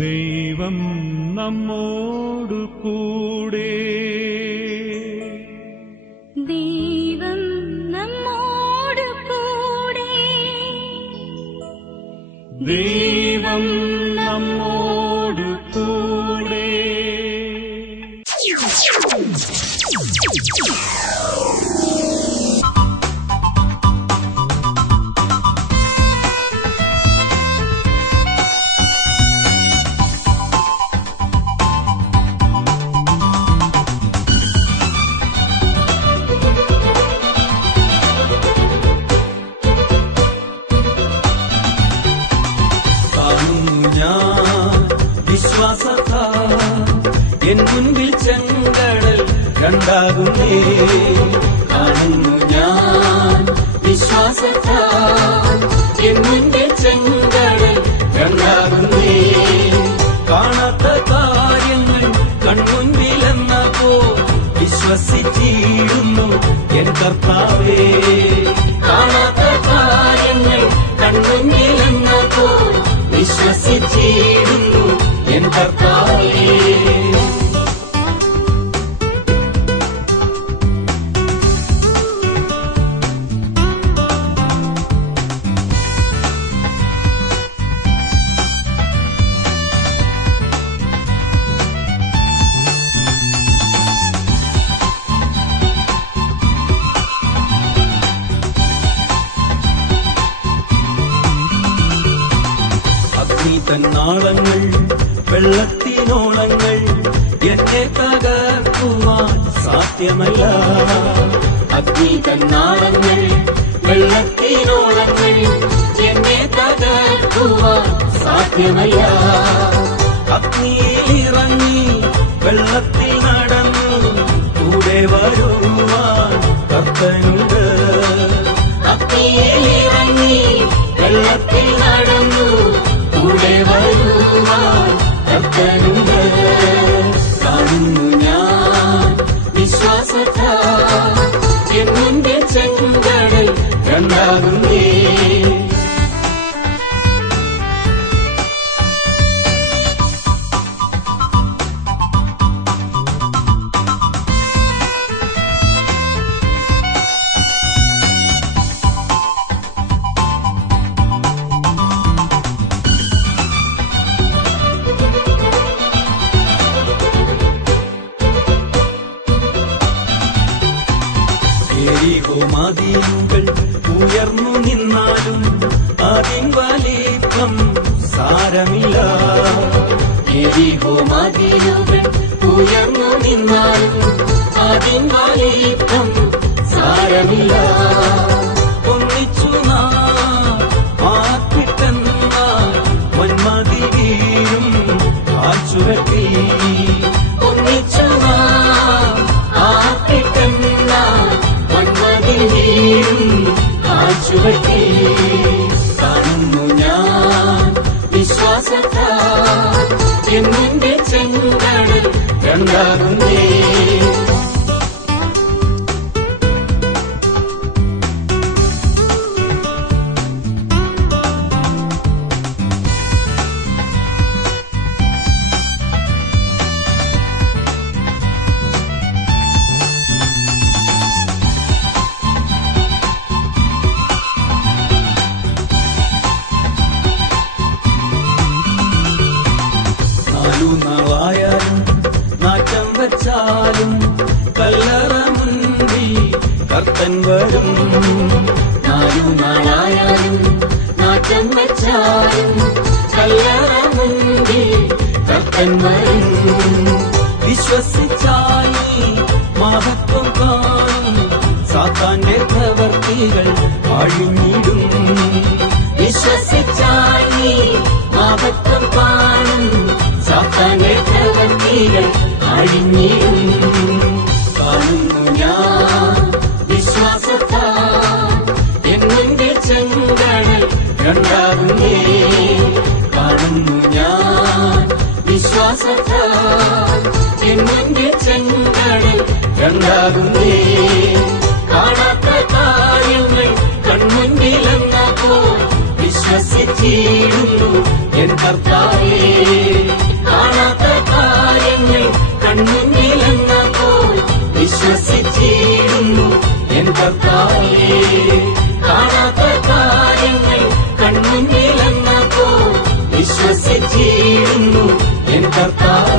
ദൈവം നമ്മോടു കൂടെ, ദൈവം നമ്മോടു കൂടെ, ദൈവം നമ്മോടു കൂടെ. എൻ മുൻപിൽ ചെങ്കടൽ രണ്ടാകുന്നേ, കാണുന്നു ഞാൻ വിശ്വാസത്താൽ. എൻ മുൻപിൽ ചെങ്കടൽ രണ്ടാകുന്നേ, കാണാത്ത കാര്യങ്ങൾ കൺമുൻപിലെന്നപ്പോ വിശ്വസിച്ചിടുന്നു എൻ കർത്താവേ. കാണാത്ത കാര്യങ്ങൾ കൺമുൻപിലെന്നപ്പോ വിശ്വസിച്ചിടുന്നു എൻ കർത്താവേ. തന്നാളങ്ങൾ വെള്ളത്തിനോളങ്ങൾ എന്നെ തകർക്കുവാൻ സാധ്യമല്ല. അഗ്നി തന്നാളങ്ങൾ വെള്ളത്തിനോളങ്ങൾ എന്നെ തകർക്കുവാൻ സാധ്യമല്ല. അഗ്നിയിലിറങ്ങി വെള്ളത്തിൽ നടന്നു കൂടെ വരുവാൻ കർത്തനുണ്ട്. അഗ്നിയിലിറങ്ങി വെള്ളത്തിൽ നടന്നു കൂടെ വരുവാൻ കർത്തനുണ്ട്. കാണുന്നു ഞാൻ വിശ്വാസത്താൽ എൻ മുൻപിൽ ചെങ്കടൽ രണ്ടാകുന്നേ. മതിലുകൾ ഉയർന്നു നിന്നാലും അതിൻ വലിപ്പം സാരമില്ല. മതിലുകൾ ഉയർന്നു നിന്നാലും അതിൻ വലിപ്പം സാരമില്ല. ഒന്നിച്ചു മാറ്റിട്ടെന്ന വന്മതി വീഴും കാച്ചുരട്ടി. ഒന്നിച്ചു മാറ്റിട്ടെന്ന ചുവട്ടി. കാണുന്നു ഞാൻ വിശ്വാസത്താൽ എൻ മുൻപിൽ ചെങ്കടൽ രണ്ടാകുന്നേ. നാളായാലും നാറ്റം വച്ചാലും കല്ലറ മുൻപിൽ കർത്തൻ വരും. നാളായാലും നാറ്റം വച്ചാലും കല്ലറ മുൻപിൽ കർത്തൻ വരും. വിശ്വസിച്ചാൽ മഹത്വം കാണും, സാത്താന്റെ പ്രവർത്തികൾ അഴിഞ്ഞിടും. വിശ്വസിച്ചാൽ മഹത്വം കാണും, സാത്താന്റെ പ്രവർത്തികൾ അഴിഞ്ഞിടും. കാണുന്നു ഞാൻ വിശ്വാസത്താൽ എൻ മുൻപിൽ ചെങ്കടൽ രണ്ടാകുന്നേ. കാണുന്നു ഞാൻ വിശ്വാസത്താൽ എൻ മുൻപിൽ ചെങ്കടൽ രണ്ടാകുന്നേ. കാണാത്ത കാര്യങ്ങൾ കൺമുൻപിലെന്നപ്പോ വിശ്വസിച്ചിടുന്നു എൻ കർത്താവേ. വിശ്വസിച്ചിടുന്നു എൻ കർത്താവേ. കാണാത്ത കാര്യങ്ങൾ കൺമുന്നിലെന്നപ്പോ വിശ്വസിച്ചിടുന്നു എൻ കർത്താവേ.